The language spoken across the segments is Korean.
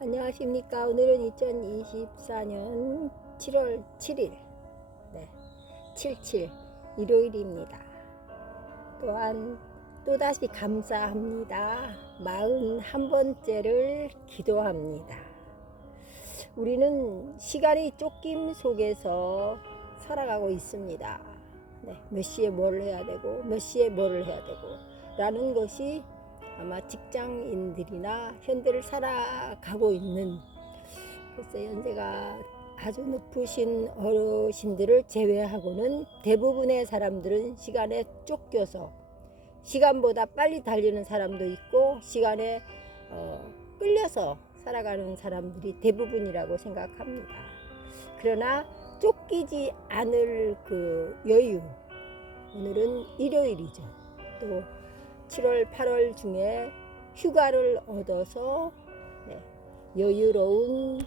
안녕하십니까. 오늘은 2024년 7월 7일 77 일요일입니다. 또한 또다시 감사합니다. 41번째를 기도합니다. 우리는 시간의 쫓김 속에서 살아가고 있습니다. 몇 시에 뭘 해야 되고 몇 시에 뭘 해야 되고 라는 것이 아마 직장인들이나 현대를 살아가고 있는, 글쎄 연세가 아주 높으신 어르신들을 제외하고는 대부분의 사람들은 시간에 쫓겨서 시간보다 빨리 달리는 사람도 있고 시간에 끌려서 살아가는 사람들이 대부분이라고 생각합니다. 그러나 쫓기지 않을 그 여유, 오늘은 일요일이죠. 또 7월 8월 중에 휴가를 얻어서 여유로운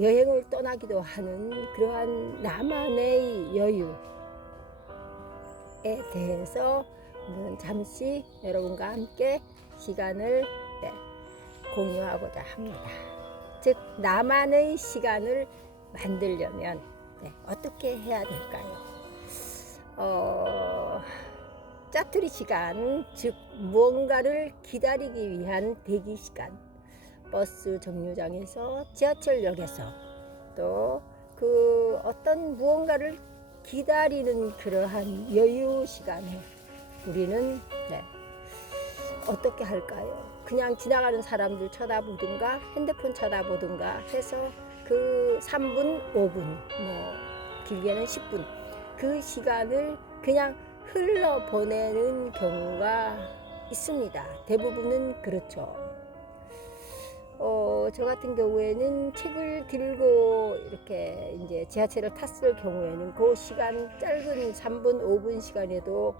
여행을 떠나기도 하는 그러한 나만의 여유에 대해서 오늘은 잠시 여러분과 함께 시간을 공유하고자 합니다. 즉 나만의 시간을 만들려면 어떻게 해야 될까요? 짜투리 시간, 즉 무언가를 기다리기 위한 대기 시간, 버스 정류장에서 지하철역에서 또 그 어떤 무언가를 기다리는 그러한 여유 시간에 우리는 어떻게 할까요? 그냥 지나가는 사람들 쳐다보든가 핸드폰 쳐다보든가 해서 그 3분, 5분, 길게는 10분 그 시간을 그냥 흘러보내는 경우가 있습니다. 대부분은 그렇죠. 저 같은 경우에는 책을 들고 이렇게 이제 지하철을 탔을 경우에는 그 시간 짧은 3분, 5분 시간에도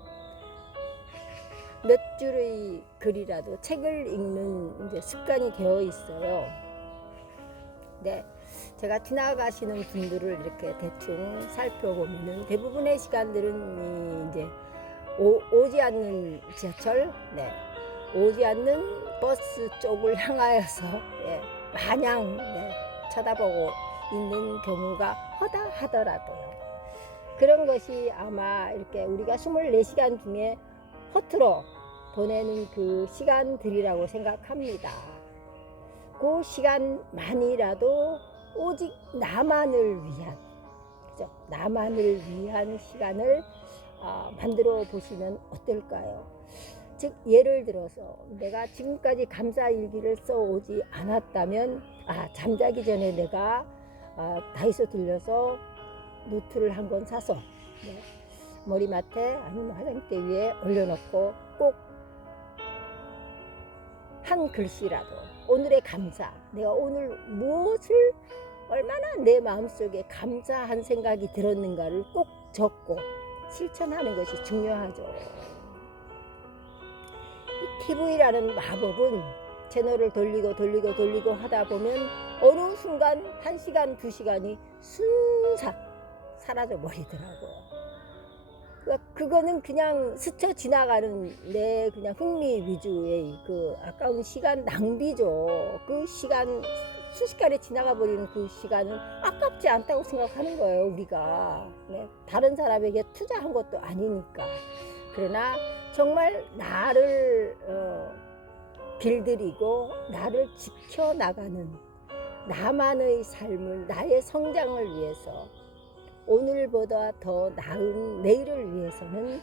몇 줄의 글이라도 책을 읽는 이제 습관이 되어 있어요. 제가 지나가시는 분들을 이렇게 대충 살펴보면은 대부분의 시간들은 이제 오지 않는 지하철, 오지 않는 버스 쪽을 향하여서 마냥 쳐다보고 있는 경우가 허다하더라고요. 그런 것이 아마 이렇게 우리가 24시간 중에 허투루 보내는 그 시간들이라고 생각합니다. 그 시간만이라도 오직 나만을 위한 시간을 만들어 보시면 어떨까요? 즉 예를 들어서 내가 지금까지 감사일기를 써오지 않았다면 잠자기 전에 내가 다이소 들려서 노트를 한 권 사서 머리맡에 아니면 화장대 위에 올려놓고 꼭 한 글씨라도 오늘의 감사, 내가 오늘 무엇을 얼마나 내 마음속에 감사한 생각이 들었는가를 꼭 적고 실천하는 것이 중요하죠. 이 TV라는 마법은 채널을 돌리고 하다 보면 어느 순간 1시간, 2시간이 순삭 사라져 버리더라고요. 그거는 그냥 스쳐 지나가는 내 그냥 흥미 위주의 그 아까운 시간 낭비죠. 그 시간 순식간에 지나가 버리는 그 시간은 아깝지 않다고 생각하는 거예요, 우리가. 다른 사람에게 투자한 것도 아니니까. 그러나 정말 나를 길들이고 나를 지켜나가는 나만의 삶을, 나의 성장을 위해서 오늘보다 더 나은 내일을 위해서는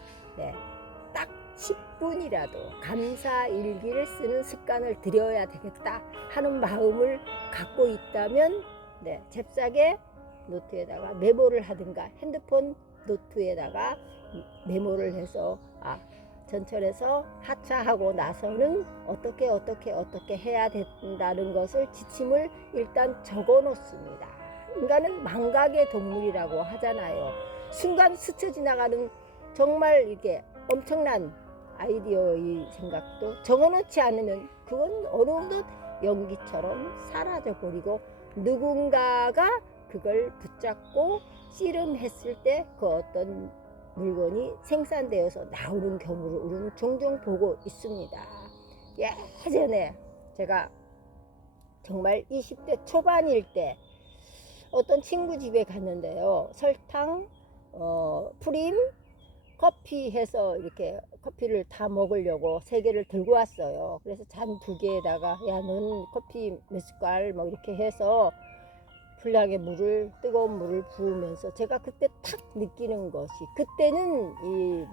딱 10분이라도 감사일기를 쓰는 습관을 들여야 되겠다 하는 마음을 갖고 있다면 잽싸게 노트에다가 메모를 하든가 핸드폰 노트에다가 메모를 해서 전철에서 하차하고 나서는 어떻게 해야 된다는 것을 지침을 일단 적어 놓습니다. 인간은 망각의 동물이라고 하잖아요. 순간 스쳐 지나가는 정말 이게 엄청난 아이디어의 생각도 적어놓지 않으면 그건 어느덧 연기처럼 사라져버리고 누군가가 그걸 붙잡고 씨름했을 때 그 어떤 물건이 생산되어서 나오는 경우를 우리는 종종 보고 있습니다. 예전에 제가 정말 20대 초반일 때 어떤 친구 집에 갔는데요. 설탕, 프림, 커피 해서 이렇게 커피를 다 먹으려고 3개를 들고 왔어요. 그래서 잔 2개에다가 야, 넌 커피 몇 숟갈 뭐 이렇게 해서 분량의 물을, 뜨거운 물을 부으면서 제가 그때 탁 느끼는 것이, 그때는 이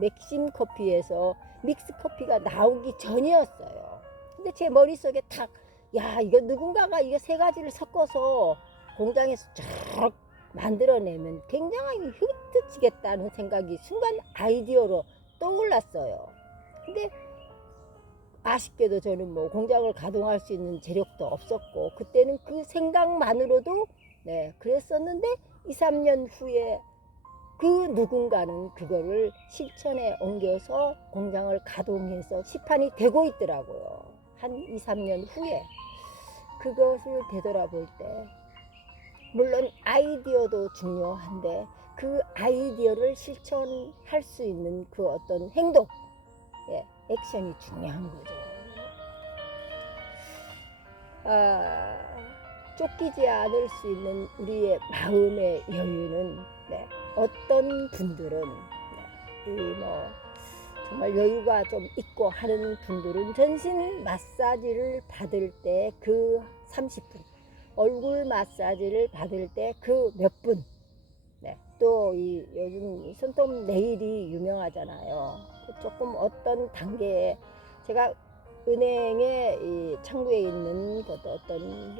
맥심 커피에서 믹스 커피가 나오기 전이었어요. 근데 제 머릿속에 탁, 야, 이거 누군가가 이거 3가지를 섞어서 공장에서 쫙 만들어내면 굉장히 히트치겠다는 생각이 순간 아이디어로 떠올랐어요. 근데 아쉽게도 저는 뭐 공장을 가동할 수 있는 재력도 없었고, 그때는 그 생각만으로도 그랬었는데 2, 3년 후에 그 누군가는 그거를 실천에 옮겨서 공장을 가동해서 시판이 되고 있더라고요. 한 2, 3년 후에 그것을 되돌아볼 때, 물론 아이디어도 중요한데 그 아이디어를 실천할 수 있는 그 어떤 행동, 액션이 중요한 거죠. 쫓기지 않을 수 있는 우리의 마음의 여유는, 어떤 분들은 정말 여유가 좀 있고 하는 분들은 전신 마사지를 받을 때 그 30분, 얼굴 마사지를 받을 때 그 몇 분, 또 요즘 손톱 네일이 유명하잖아요. 조금 어떤 단계에, 제가 은행에 창구에 있는 어떤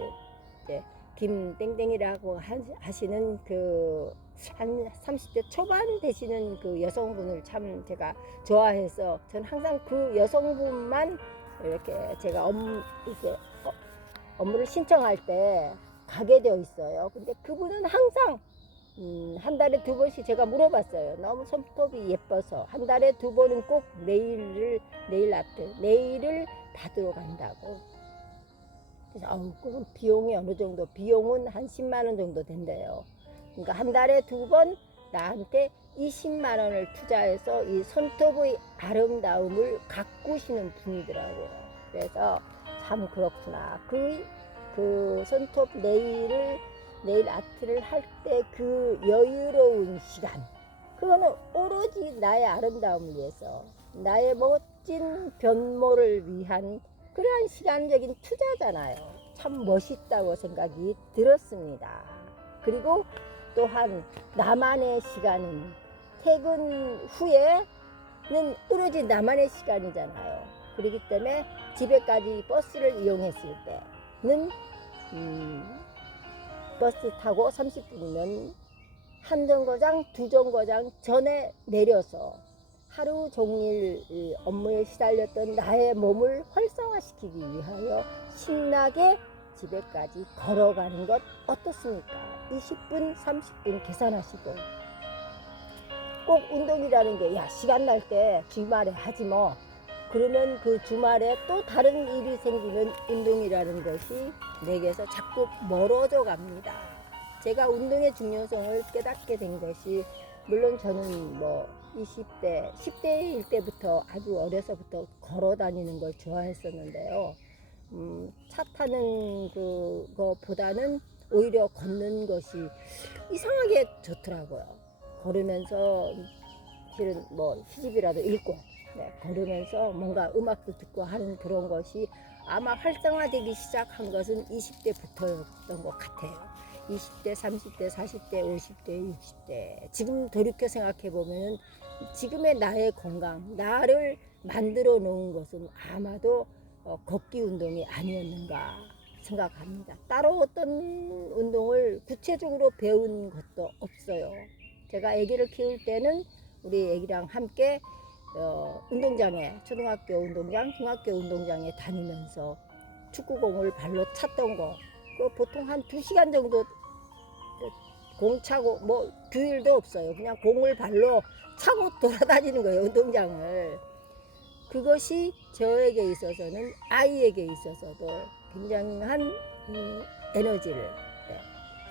김땡땡이라고 하시는 그 한 30대 초반 되시는 그 여성분을 참 제가 좋아해서, 전 항상 그 여성분만 이렇게 제가 업무를 신청할 때 가게 되어 있어요. 근데 그분은 항상 한 달에 2번씩 제가 물어봤어요. 너무 손톱이 예뻐서 한 달에 2번은 꼭 네일 아트, 네일을 받으러 간다고. 그래서 그럼 비용이 어느 정도? 비용은 한 10만 원 정도 된대요. 그러니까 한 달에 2번 나한테 20만 원을 투자해서 이 손톱의 아름다움을 가꾸시는 분이더라고요. 그래서 참 그렇구나. 그 손톱 네일 아트를 할 때 그 여유로운 시간, 그거는 오로지 나의 아름다움을 위해서, 나의 멋진 변모를 위한 그러한 시간적인 투자잖아요. 참 멋있다고 생각이 들었습니다. 그리고 또한 나만의 시간은, 퇴근 후에는 오로지 나만의 시간이잖아요. 그렇기 때문에 집에까지 버스를 이용했을 때는 버스 타고 30분이면 한 정거장, 2정거장 전에 내려서 하루 종일 업무에 시달렸던 나의 몸을 활성화시키기 위하여 신나게 집에까지 걸어가는 것 어떻습니까? 20분, 30분 계산하시고, 꼭 운동이라는 게 시간 날 때 주말에 하지 뭐, 그러면 그 주말에 또 다른 일이 생기면 운동이라는 것이 내게서 자꾸 멀어져 갑니다. 제가 운동의 중요성을 깨닫게 된 것이, 물론 저는 20대, 10대일 때부터 아주 어려서부터 걸어 다니는 걸 좋아했었는데요. 차 타는 그거보다는 오히려 걷는 것이 이상하게 좋더라고요. 걸으면서 실은 시집이라도 읽고, 걸으면서 뭔가 음악도 듣고 하는 그런 것이 아마 활성화되기 시작한 것은 20대부터였던 것 같아요. 20대, 30대, 40대, 50대, 60대. 지금 돌이켜 생각해 보면 지금의 나의 건강, 나를 만들어 놓은 것은 아마도 걷기 운동이 아니었는가 생각합니다. 따로 어떤 운동을 구체적으로 배운 것도 없어요. 제가 아기를 키울 때는 우리 아기랑 함께 운동장에, 초등학교 운동장, 중학교 운동장에 다니면서 축구공을 발로 찼던 거, 보통 한 2시간 정도 공 차고, 규율도 없어요. 그냥 공을 발로 차고 돌아다니는 거예요, 운동장을. 그것이 저에게 있어서는, 아이에게 있어서도 굉장한 에너지를,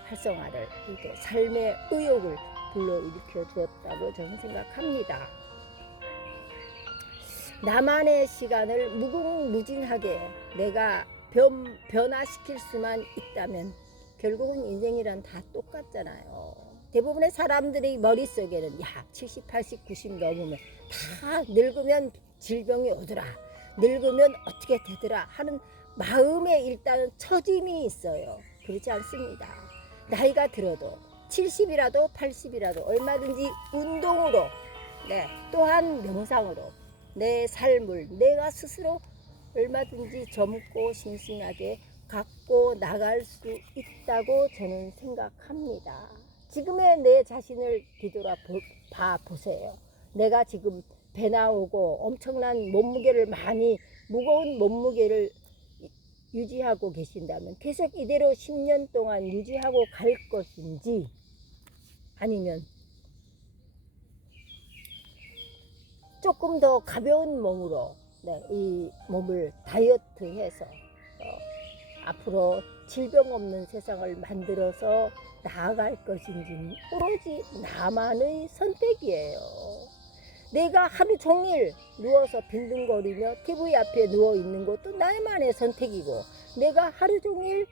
활성화를, 이렇게 삶의 의욕을 불러일으켜 주었다고 저는 생각합니다. 나만의 시간을 무궁무진하게 내가 변화시킬 수만 있다면 결국은 인생이란 다 똑같잖아요. 대부분의 사람들의 머릿속에는 70, 80, 90 넘으면 다 늙으면 질병이 오더라, 늙으면 어떻게 되더라 하는 마음에 일단은 처짐이 있어요. 그렇지 않습니다. 나이가 들어도 70이라도 80이라도 얼마든지 운동으로, 또한 명상으로 내 삶을 내가 스스로 얼마든지 젊고 싱싱하게 갖고 나갈 수 있다고 저는 생각합니다. 지금의 내 자신을 뒤돌아 보세요. 내가 지금 배 나오고 엄청난 몸무게를 무거운 몸무게를 유지하고 계신다면 계속 이대로 10년 동안 유지하고 갈 것인지, 아니면 조금 더 가벼운 몸으로 이 몸을 다이어트해서 앞으로 질병 없는 세상을 만들어서 나아갈 것인지는 오로지 나만의 선택이에요. 내가 하루 종일 누워서 빈둥거리며 TV 앞에 누워 있는 것도 나만의 선택이고, 내가 하루 종일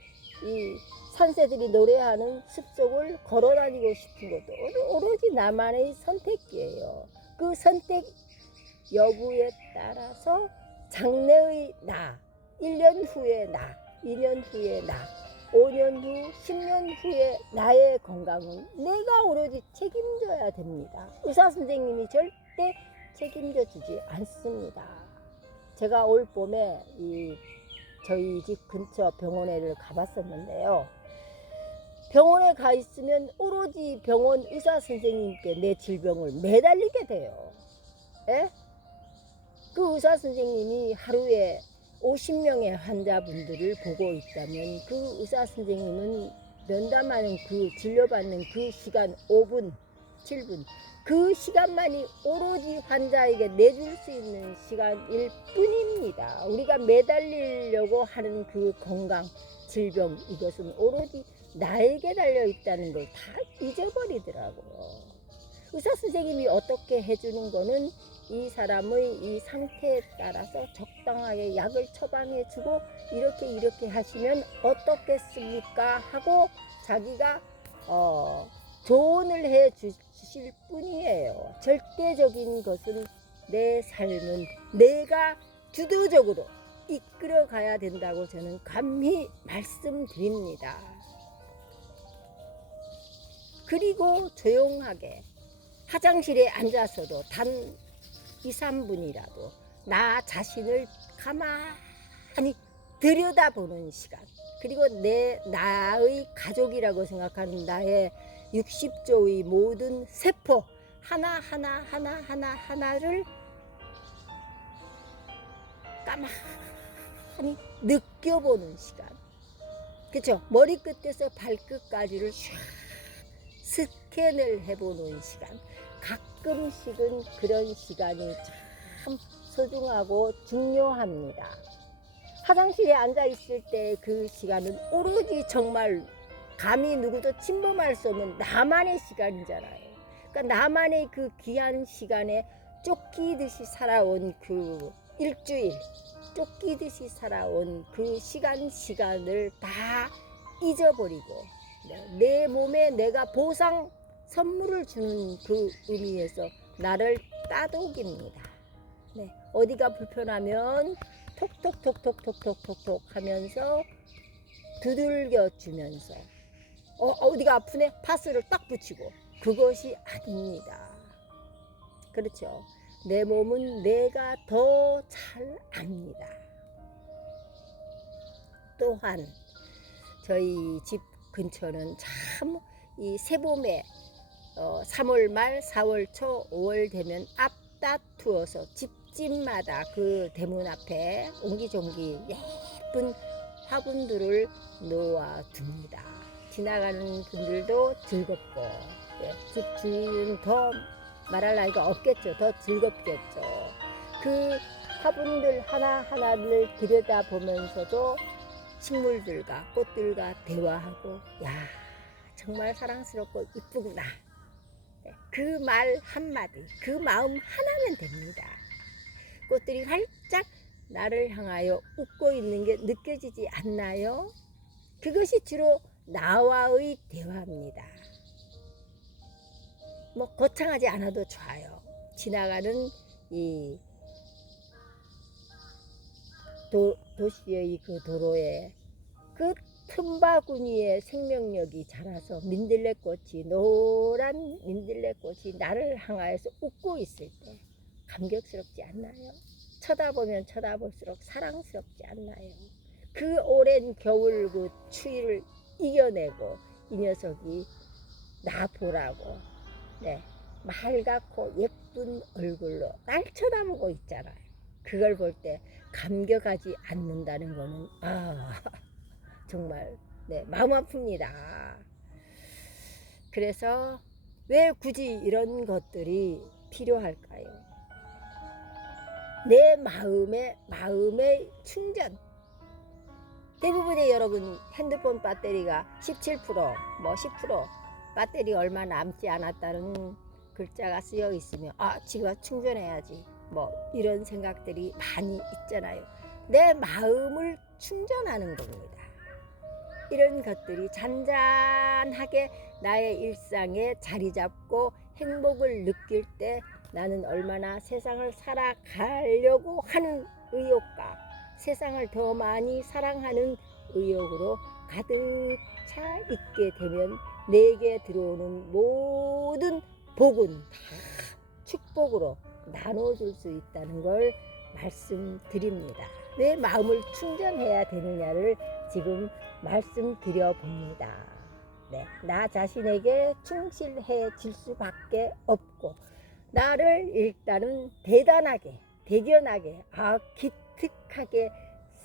이 산새들이 노래하는 숲속을 걸어다니고 싶은 것도 오로지 나만의 선택이에요. 그 선택 여부에 따라서 장래의 나, 1년 후의 나, 2년 후의 나, 5년 후, 10년 후의 나의 건강은 내가 오로지 책임져야 됩니다. 의사 선생님이 절대 책임져 주지 않습니다. 제가 올 봄에 저희 집 근처 병원에를 가봤었는데요. 병원에 가 있으면 오로지 병원 의사 선생님께 내 질병을 매달리게 돼요. 그 의사 선생님이 하루에 50명의 환자분들을 보고 있다면 그 의사 선생님은 면담하는 진료받는 그 시간 5분, 7분, 그 시간만이 오로지 환자에게 내줄 수 있는 시간일 뿐입니다. 우리가 매달리려고 하는 그 건강, 질병, 이것은 오로지 나에게 달려 있다는 걸 다 잊어버리더라고요. 의사 선생님이 어떻게 해주는 거는 이 사람의 이 상태에 따라서 적당하게 약을 처방해주고 이렇게 하시면 어떻겠습니까 하고 자기가 조언을 해 주실 뿐이에요. 절대적인 것은 내 삶은 내가 주도적으로 이끌어 가야 된다고 저는 감히 말씀드립니다. 그리고 조용하게 화장실에 앉아서도 단 2, 3분이라도 나 자신을 가만히 들여다보는 시간, 그리고 나의 가족이라고 생각하는 나의 60조의 모든 세포 하나를 가만히 느껴보는 시간. 그렇죠? 머리끝에서 발끝까지를 샥 스캔을 해보는 시간. 가끔씩은 그런 시간이 참 소중하고 중요합니다. 화장실에 앉아 있을 때 그 시간은 오로지 정말 감히 누구도 침범할 수 없는 나만의 시간이잖아요. 그러니까 나만의 그 귀한 시간에 쫓기듯이 살아온 그 일주일, 쫓기듯이 살아온 그 시간을 다 잊어버리고 내 몸에 내가 보상 선물을 주는 그 의미에서 나를 따독입니다. 어디가 불편하면 톡톡톡톡톡톡톡 하면서 두들겨 주면서 어디가 아프네? 파스를 딱 붙이고, 그것이 아닙니다. 그렇죠. 내 몸은 내가 더 잘 압니다. 또한 저희 집 근처는 참 이 새봄에 3월 말 4월 초 5월 되면 앞다투어서 집집마다 그 대문 앞에 옹기종기 예쁜 화분들을 놓아둡니다. 지나가는 분들도 즐겁고, 집 주인은 더 말할 나위가 없겠죠. 더 즐겁겠죠. 그 화분들 하나하나를 들여다보면서도 식물들과 꽃들과 대화하고, 정말 사랑스럽고 이쁘구나. 그 말 한마디, 그 마음 하나면 됩니다. 꽃들이 활짝 나를 향하여 웃고 있는 게 느껴지지 않나요? 그것이 주로 나와의 대화입니다. 뭐 거창하지 않아도 좋아요. 지나가는 이 도시의 그 도로에 그 틈바구니에 생명력이 자라서 민들레꽃이, 노란 민들레꽃이 나를 향하여서 웃고 있을 때 감격스럽지 않나요? 쳐다보면 쳐다볼수록 사랑스럽지 않나요? 그 오랜 겨울 그 추위를 이겨내고 이 녀석이 나 보라고, 네, 맑고 예쁜 얼굴로 날 쳐다보고 있잖아요. 그걸 볼 때 감격하지 않는다는 거는 정말 네, 마음 아픕니다. 그래서 왜 굳이 이런 것들이 필요할까요? 내 마음의 충전. 대부분의 여러분 핸드폰 배터리가 17%, 뭐 10%, 배터리 얼마 남지 않았다는 글자가 쓰여 있으면 지금 충전해야지, 뭐 이런 생각들이 많이 있잖아요. 내 마음을 충전하는 겁니다. 이런 것들이 잔잔하게 나의 일상에 자리 잡고 행복을 느낄 때 나는 얼마나 세상을 살아가려고 하는 의욕과 세상을 더 많이 사랑하는 의욕으로 가득 차 있게 되면 내게 들어오는 모든 복은 다 축복으로 나눠줄 수 있다는 걸 말씀드립니다. 왜 마음을 충전해야 되느냐를 지금 말씀드려 봅니다. 네, 나 자신에게 충실해질 수밖에 없고 나를 일단은 대단하게, 대견하게, 기특하게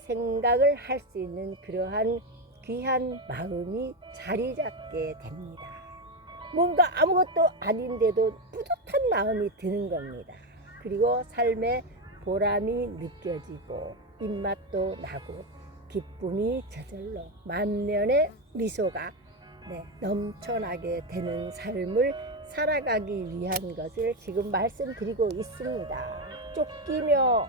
생각을 할 수 있는 그러한 귀한 마음이 자리 잡게 됩니다. 뭔가 아무것도 아닌데도 뿌듯한 마음이 드는 겁니다. 그리고 삶의 보람이 느껴지고 입맛도 나고 기쁨이 저절로 만면의 미소가 넘쳐나게 되는 삶을 살아가기 위한 것을 지금 말씀드리고 있습니다. 쫓기며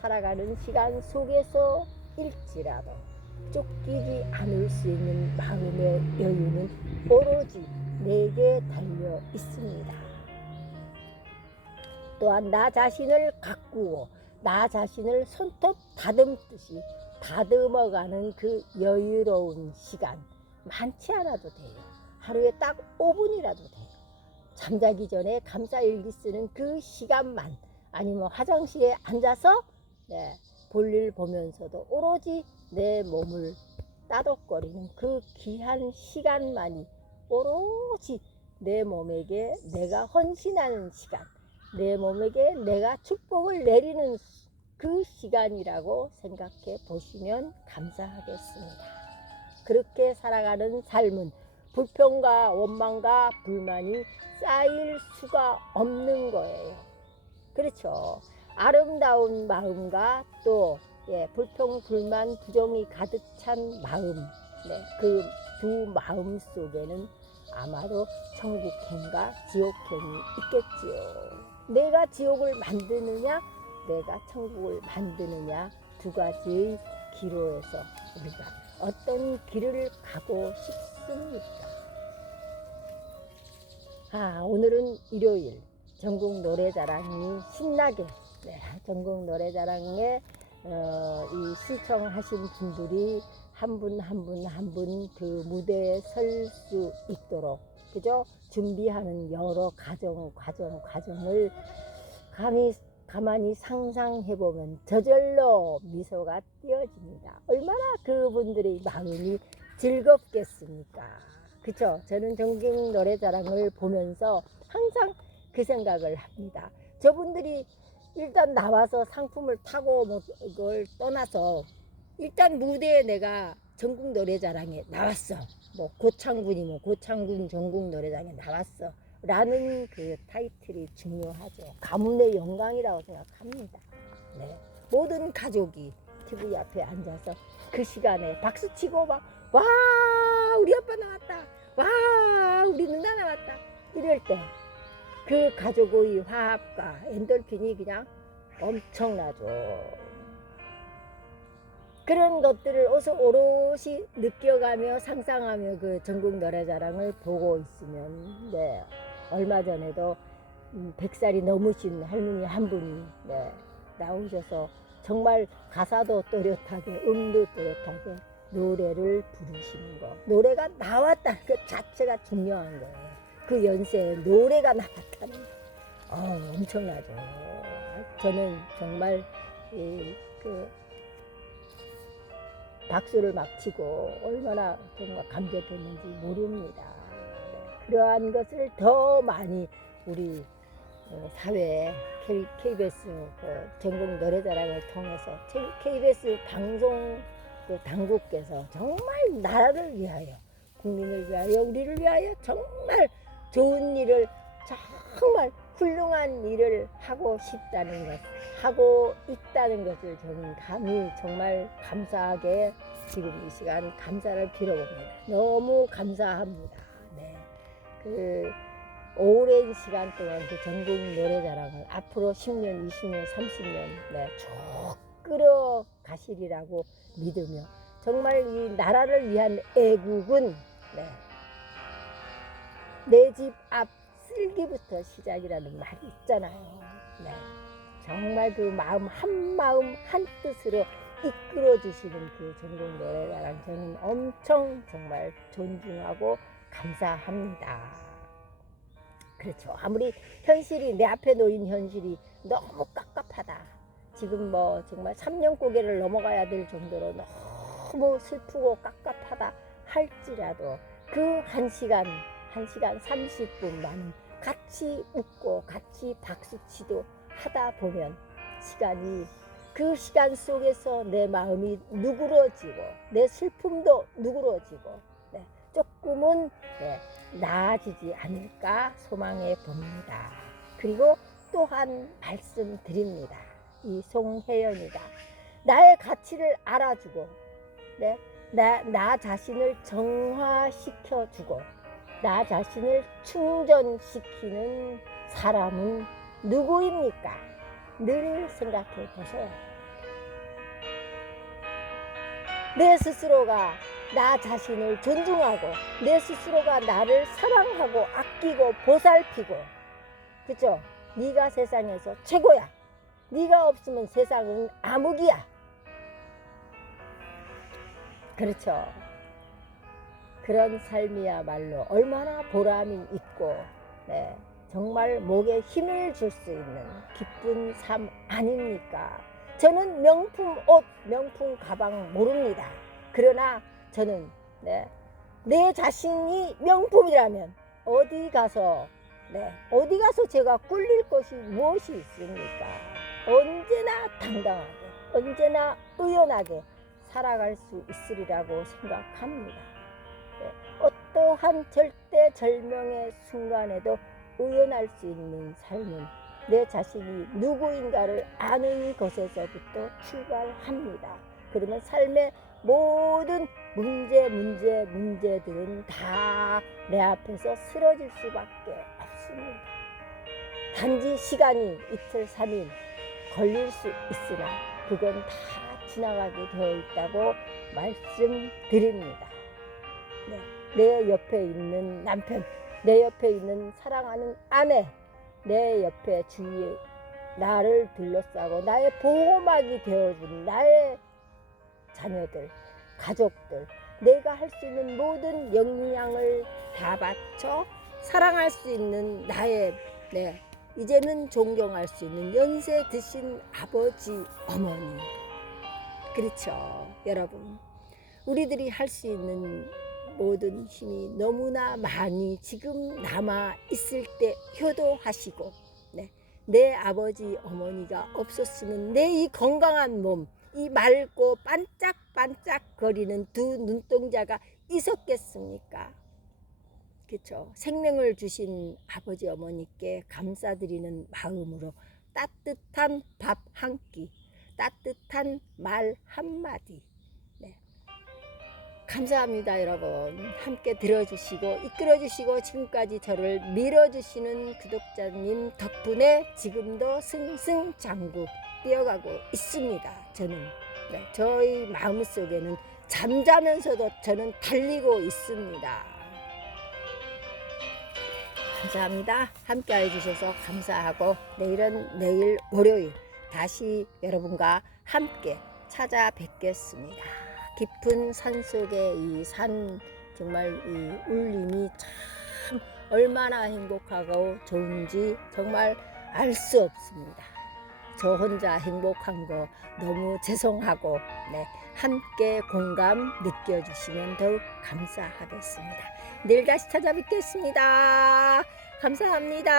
살아가는 시간 속에서 일지라도 쫓기지 않을 수 있는 마음의 여유는 오로지 내게 달려 있습니다. 또한 나 자신을 가꾸고 나 자신을 손톱 다듬듯이 다듬어가는 그 여유로운 시간 많지 않아도 돼요. 하루에 딱 5분이라도 돼요. 잠자기 전에 감사일기 쓰는 그 시간만, 아니면 화장실에 앉아서 볼일 보면서도 오로지 내 몸을 따독거리는 그 귀한 시간만이 오로지 내 몸에게 내가 헌신하는 시간, 내 몸에게 내가 축복을 내리는 그 시간이라고 생각해 보시면 감사하겠습니다. 그렇게 살아가는 삶은 불평과 원망과 불만이 쌓일 수가 없는 거예요. 그렇죠. 아름다운 마음과 또 불평, 불만, 부정이 가득 찬 마음, 그 두 마음 속에는 아마도 천국행과 지옥행이 있겠지요. 내가 지옥을 만드느냐, 내가 천국을 만드느냐, 두 가지의 기로에서 우리가 어떤 길을 가고 싶습니까? 오늘은 일요일 전국 노래자랑이 신나게 전국 노래자랑에 이 시청하신 분들이 한 분 한 분 그 무대에 설 수 있도록 그죠? 준비하는 여러 과정을 가만히 상상해 보면 저절로 미소가 띄어집니다. 얼마나 그분들의 마음이 즐겁겠습니까? 그쵸? 저는 전국 노래자랑을 보면서 항상 그 생각을 합니다. 저분들이 일단 나와서 상품을 타고 그걸 떠나서 일단 무대에 내가 전국 노래자랑에 나왔어. 뭐 고창군이면 고창군 전국 노래자랑에 나왔어. 라는 그 타이틀이 중요하죠. 가문의 영광이라고 생각합니다. 모든 가족이 TV 앞에 앉아서 그 시간에 박수치고 막 와 우리 아빠 나왔다. 와 우리 누나 나왔다. 이럴 때 그 가족의 화합과 엔돌핀이 그냥 엄청나죠. 그런 것들을 오롯이 느껴가며 상상하며 그 전국 노래자랑을 보고 있으면, 네, 얼마 전에도 100살이 넘으신 할머니 한 분이, 네, 나오셔서 정말 가사도 또렷하게 음도 또렷하게 노래를 부르시는 거, 노래가 나왔다는 것 자체가 중요한 거예요. 그 연세에 노래가 나왔다는 거, 엄청나죠. 저는 정말 그 박수를 막 치고 얼마나 정말 감격했는지 모릅니다. 네, 그러한 것을 더 많이 우리 사회 KBS 전국 노래자랑을 통해서 KBS 방송 당국께서 정말 나라를 위하여, 국민을 위하여, 우리를 위하여 정말 좋은 일을, 정말 훌륭한 일을 하고 싶다는 것, 하고 있다는 것을 저는 감히 정말 감사하게 지금 이 시간 감사를 빌어봅니다. 너무 감사합니다. 네. 그 오랜 시간 동안 그 전국 노래자랑을 앞으로 10년, 20년, 30년 네, 쭉 끌어가시리라고 믿으며, 정말 이 나라를 위한 애국은 내 집 앞 쓸기부터 시작이라는 말이 있잖아요. 네. 정말 그 마음 한 뜻으로 이끌어 주시는 그 전국 노래자랑 저는 엄청 정말 존중하고 감사합니다. 그렇죠. 아무리 현실이, 내 앞에 놓인 현실이 너무 깝깝하다, 지금 뭐 정말 3년 고개를 넘어가야 될 정도로 너무 슬프고 깝깝하다 할지라도 그 1시간 30분만은 같이 웃고 같이 박수치도 하다 보면 그 시간 속에서 내 마음이 누그러지고 내 슬픔도 누그러지고, 네, 조금은 나아지지 않을까 소망해 봅니다. 그리고 또한 말씀드립니다. 이 송혜연이가 나의 가치를 알아주고, 네, 나 자신을 정화시켜주고 나 자신을 충전시키는 사람은 누구입니까? 늘 생각해 보세요. 내 스스로가 나 자신을 존중하고 내 스스로가 나를 사랑하고 아끼고 보살피고, 그쵸? 네가 세상에서 최고야. 네가 없으면 세상은 암흑이야. 그렇죠. 그런 삶이야말로 얼마나 보람이 있고, 네, 정말 목에 힘을 줄 수 있는 기쁜 삶 아닙니까? 저는 명품 옷, 명품 가방 모릅니다. 그러나 저는 내 자신이 명품이라면 어디 가서 제가 꿀릴 것이 무엇이 있습니까? 언제나 당당하게, 언제나 의연하게 살아갈 수 있으리라고 생각합니다. 어떠한 절대절명의 순간에도 의연할 수 있는 삶은 내 자신이 누구인가를 아는 것에서부터 출발합니다. 그러면 삶의 모든 문제들은 다 내 앞에서 쓰러질 수밖에 없습니다. 단지 시간이 이틀 3일 걸릴 수 있으나 그건 다 지나가게 되어 있다고 말씀드립니다. 네, 내 옆에 있는 남편, 내 옆에 있는 사랑하는 아내, 내 옆에 주위에 나를 둘러싸고 나의 보호막이 되어준 나의 자녀들, 가족들, 내가 할 수 있는 모든 역량을 다 바쳐 사랑할 수 있는 나의 이제는 존경할 수 있는 연세 드신 아버지, 어머니. 그렇죠, 여러분. 우리들이 할 수 있는 모든 힘이 너무나 많이 지금 남아 있을 때 효도하시고, 내 아버지 어머니가 없었으면 내 이 건강한 몸, 이 맑고 반짝반짝거리는 두 눈동자가 있었겠습니까? 그렇죠. 생명을 주신 아버지 어머니께 감사드리는 마음으로 따뜻한 밥 한 끼, 따뜻한 말 한마디, 감사합니다. 여러분 함께 들어주시고 이끌어주시고 지금까지 저를 밀어주시는 구독자님 덕분에 지금도 승승장구 뛰어가고 있습니다. 저는 네, 저희 마음속에는 잠자면서도 저는 달리고 있습니다. 감사합니다. 함께 해주셔서 감사하고 내일은 내일 월요일 다시 여러분과 함께 찾아뵙겠습니다. 깊은 산속의 이 산 정말 이 울림이 참 얼마나 행복하고 좋은지 정말 알 수 없습니다. 저 혼자 행복한 거 너무 죄송하고 네, 함께 공감 느껴주시면 더욱 감사하겠습니다. 내일 다시 찾아뵙겠습니다. 감사합니다.